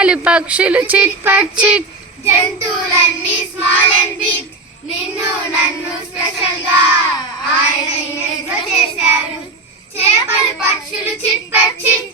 చేపలు పక్షులు చిట్ పట్ చిట్, జంతువులన్నీ స్మాల్ అండ్ బిగ్, నిన్ను నన్ను స్పెషల్ గా ఆయన చేశారు. చేపలు పక్షులు చిట్ పట్ చిట్.